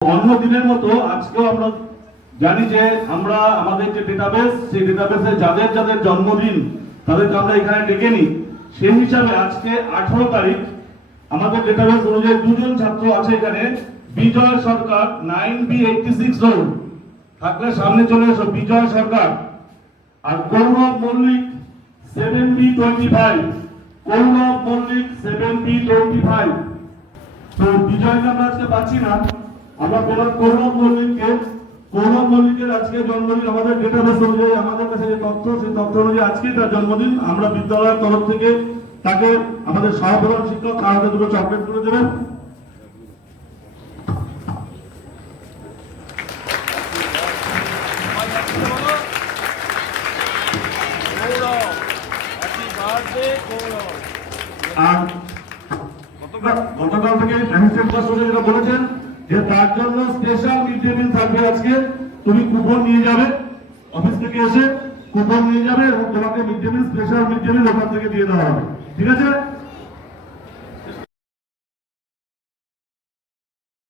জন্মদিনের মতো আজকেও আমরা জানি যে আমরা আমাদের যে ডেটাবেস, সেই ডেটাবেসে যাদের যাদের জন্মদিন তাদেরকে আমরা এখানে ডেকে নিই। সেই হিসাবে আজকে 18 তারিখ আমাদের ডেটাবেস অনুযায়ী দুজন ছাত্র আছে এখানে। বিজয় সরকার 9B86 রোড, থাকলে সামনে চলে এসো। বিজয় সরকার। আর কৌরব মল্লিক 7B25, কৌরব মল্লিক 7B25। তো বিজয়কে আমরা আজকে পাচ্ছি না, আমরা পেলাম কৌরব মল্লিককে। কৌরব মল্লিকের আজকে জন্মদিন। আমাদের ডেটাবেস অনুযায়ী আমাদের কাছে যে তথ্য, সেই তথ্য অনুযায়ী আজকে তার জন্মদিন। আমরা বিদ্যালয়ের তরফ থেকে তাকে আমাদের সহপ্রধান শিক্ষক হাতে দুটো চকলেট তুলে দেবেন। আর গতকাল থেকে অ্যাসিস্ট্যান্ট মাস্টার যেটা বলেছেন যে তার জন্য স্পেশাল মিড ডে মিল থাকবে আজকে। তুমি কুপন নিয়ে যাবে, অফিস থেকে এসে কুপন নিয়ে যাবে এবং তোমাকে mid day meal, special mid day meal ওখান থেকে দিয়ে দেওয়া হবে। ঠিক আছে?